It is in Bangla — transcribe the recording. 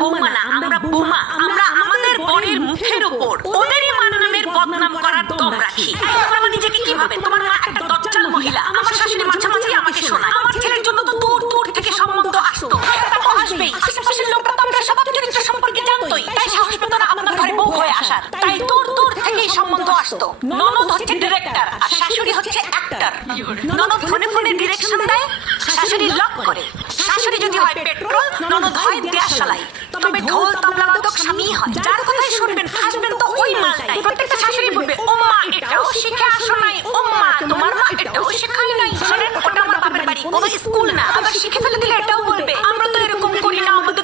বৌমা না, আমরা বোমা। আমরা আমাদের বরের মুখের উপর ওদেরই মান নামের বদনাম করার দম রাখি। তোমরা নিজেকে কি ভাবে? তোমার মা একটা দজ্জাল মহিলা। আমার শাশুড়ি মাঝে মাঝে আমাকে শোনায় আমার ছেলের জন্য তো দূর দূর থেকে সম্বন্ধ আসতো। তা তো আসবেই, আশেপাশের লোকরা তো আপনার স্বভাব চরিত্র সম্পর্কে জানতোই, তাই সাহস পেত না আপনার ঘরে বউ হয়ে আসার। তাই দূর দূর থেকেই সম্বন্ধ আসতো। ননদ হচ্ছে ডিরেক্টর আর শাশুড়ি হচ্ছে অ্যাক্টর। ননদ ফোনে ফোনে ডিরেকশন দেয়, শাশুড়ি লক করে। শাশুড়ি যদি হয় পেট্রোল, ননদ হয় দেশালাই। তবে ঢোল তবলা বাদক স্বামী হয়। যার কথাই শুনবেন হাসবেন তো ওই মালটাই। প্রত্যেকটা শাশুড়ি বলবে, ও মা এটাও শিখে আসো নাই, ও মা তোমার মা এটাও শেখায় নাই। শোনেন, ওটা আমার বাপের বাড়ি, কোনো স্কুল না। আবার শিখে ফেলে দিলে এটাও বলবে, আমরা তো এরকম করি না, আমাদের